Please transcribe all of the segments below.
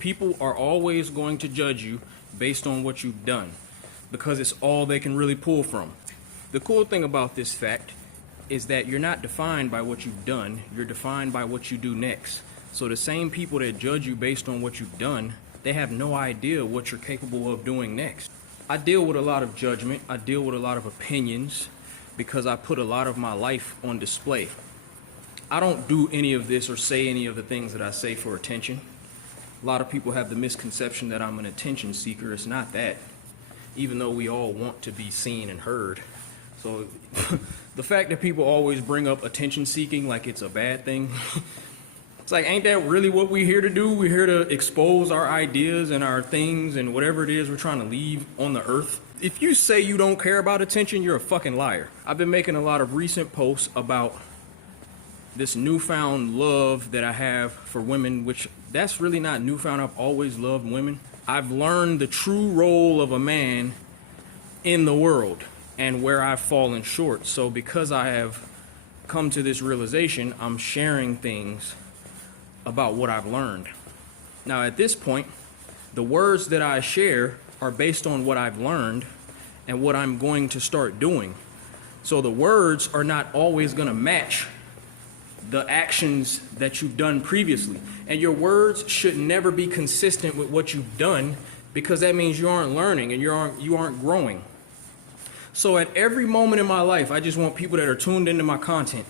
People are always going to judge you based on what you've done because it's all they can really pull from. The cool thing about this fact is that you're not defined by what you've done, you're defined by what you do next. So the same people that judge you based on what you've done, they have no idea what you're capable of doing next. I deal with a lot of judgment, I deal with a lot of opinions because I put a lot of my life on display. I don't do any of this or say any of the things that I say for attention. A lot of people have the misconception that I'm an attention seeker. It's not that, even though we all want to be seen and heard. So the fact that people always bring up attention seeking like it's a bad thing, it's like, ain't that really what we're here to do? We're here to expose our ideas and our things and whatever it is we're trying to leave on the earth. If you say you don't care about attention, you're a fucking liar. I've been making a lot of recent posts about this newfound love that I have for women, which that's really not newfound. I've always loved women. I've learned the true role of a man in the world and where I've fallen short. So because I have come to this realization, I'm sharing things about what I've learned. Now at this point, the words that I share are based on what I've learned and what I'm going to start doing. So the words are not always going to match the actions that you've done previously. And your words should never be consistent with what you've done, because that means you aren't learning and you aren't growing. So at every moment in my life, I just want people that are tuned into my content,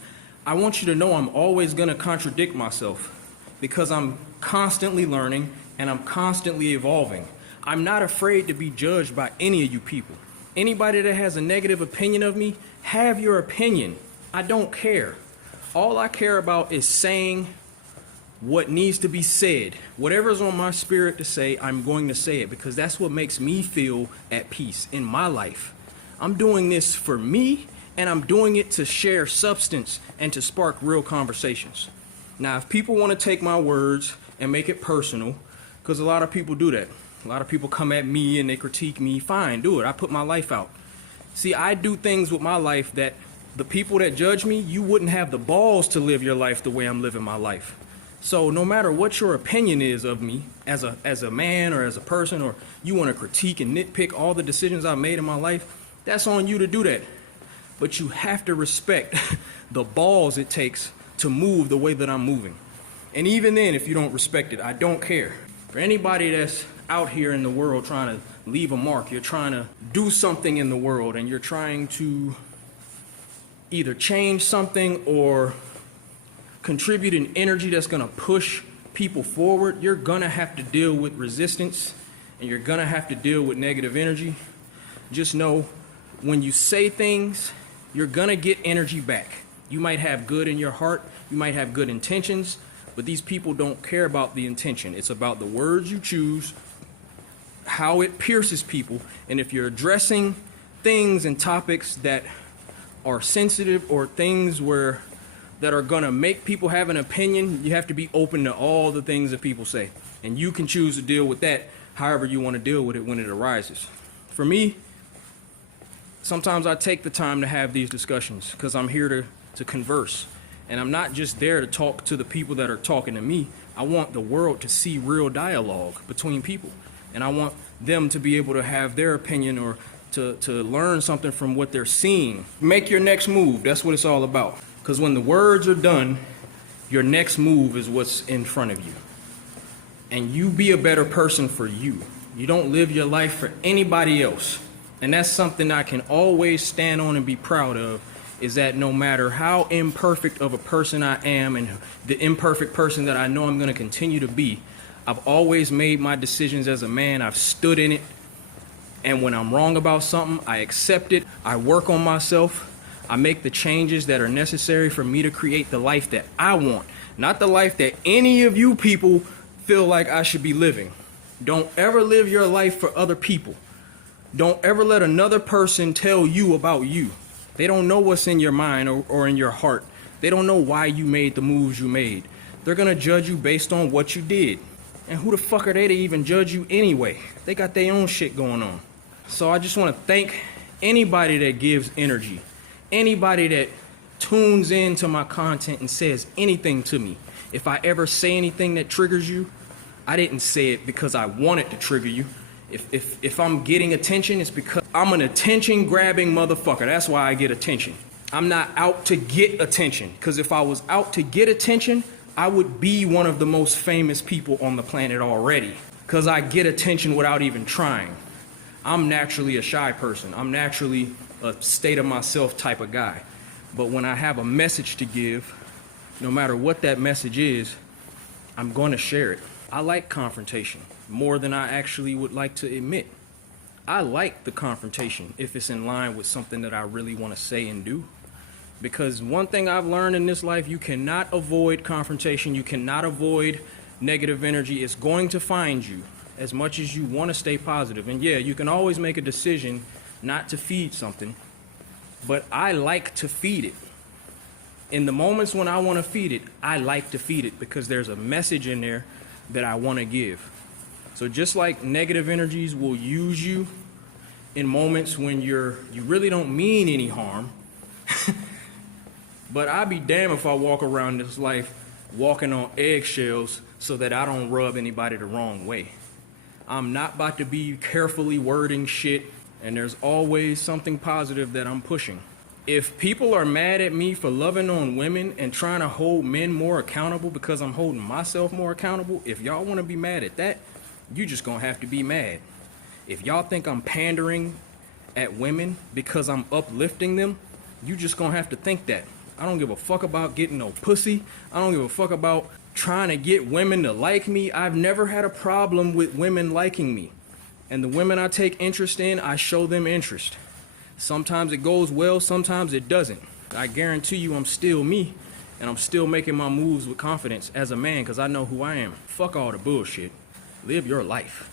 I want you to know I'm always going to contradict myself because I'm constantly learning and I'm constantly evolving. I'm not afraid to be judged by any of you people. Anybody that has a negative opinion of me, have your opinion. I don't care. All I care about is saying what needs to be said. Whatever's on my spirit to say, I'm going to say it because that's what makes me feel at peace in my life. I'm doing this for me, and I'm doing it to share substance and to spark real conversations. Now, if people want to take my words and make it personal, because a lot of people do that. A lot of people come at me and they critique me. Fine, do it. I put my life out. See, I do things with my life that the people that judge me, you wouldn't have the balls to live your life the way I'm living my life. So no matter what your opinion is of me as a man or as a person, or you want to critique and nitpick all the decisions I've made in my life, that's on you to do that. But you have to respect the balls it takes to move the way that I'm moving. And even then, if you don't respect it, I don't care. For anybody that's out here in the world trying to leave a mark, you're trying to do something in the world and you're trying to either change something or contribute an energy that's going to push people forward, you're going to have to deal with resistance and you're going to have to deal with negative energy. Just know when you say things, you're going to get energy back. You might have good in your heart, you might have good intentions, but these people don't care about the intention. It's about the words you choose, how it pierces people, and if you're addressing things and topics that are sensitive or things that are gonna make people have an opinion, you have to be open to all the things that people say. And you can choose to deal with that however you want to deal with it when it arises. For me, sometimes I take the time to have these discussions because I'm here to converse. And I'm not just there to talk to the people that are talking to me. I want the world to see real dialogue between people. And I want them to be able to have their opinion or to learn something from what they're seeing. Make your next move. That's what it's all about. Because when the words are done, your next move is what's in front of you. And you be a better person for you. You don't live your life for anybody else. And that's something I can always stand on and be proud of, is that no matter how imperfect of a person I am and the imperfect person that I know I'm going to continue to be, I've always made my decisions as a man. I've stood in it. And when I'm wrong about something, I accept it. I work on myself. I make the changes that are necessary for me to create the life that I want, not the life that any of you people feel like I should be living. Don't ever live your life for other people. Don't ever let another person tell you about you. They don't know what's in your mind or in your heart. They don't know why you made the moves you made. They're gonna judge you based on what you did. And who the fuck are they to even judge you anyway? They got their own shit going on. So I just want to thank anybody that gives energy, anybody that tunes into my content and says anything to me. If I ever say anything that triggers you, I didn't say it because I wanted to trigger you. If I'm getting attention, it's because I'm an attention grabbing motherfucker. That's why I get attention. I'm not out to get attention, because if I was out to get attention, I would be one of the most famous people on the planet already, because I get attention without even trying. I'm naturally a shy person. I'm naturally a state of myself type of guy. But when I have a message to give, no matter what that message is, I'm going to share it. I like confrontation more than I actually would like to admit. I like the confrontation if it's in line with something that I really want to say and do. Because one thing I've learned in this life, you cannot avoid confrontation. You cannot avoid negative energy. It's going to find you as much as you want to stay positive. And yeah, you can always make a decision not to feed something, but I like to feed it. In the moments when I want to feed it, I like to feed it because there's a message in there that I want to give. So just like negative energies will use you in moments when you really don't mean any harm, but I'd be damned if I walk around this life walking on eggshells so that I don't rub anybody the wrong way. I'm not about to be carefully wording shit, and there's always something positive that I'm pushing. If people are mad at me for loving on women and trying to hold men more accountable because I'm holding myself more accountable, if y'all want to be mad at that, you just gonna have to be mad. If y'all think I'm pandering at women because I'm uplifting them, you just gonna have to think that. I don't give a fuck about getting no pussy. I don't give a fuck about trying to get women to like me. I've never had a problem with women liking me. And the women I take interest in, I show them interest. Sometimes it goes well, sometimes it doesn't. I guarantee you I'm still me, and I'm still making my moves with confidence as a man because I know who I am. Fuck all the bullshit. Live your life.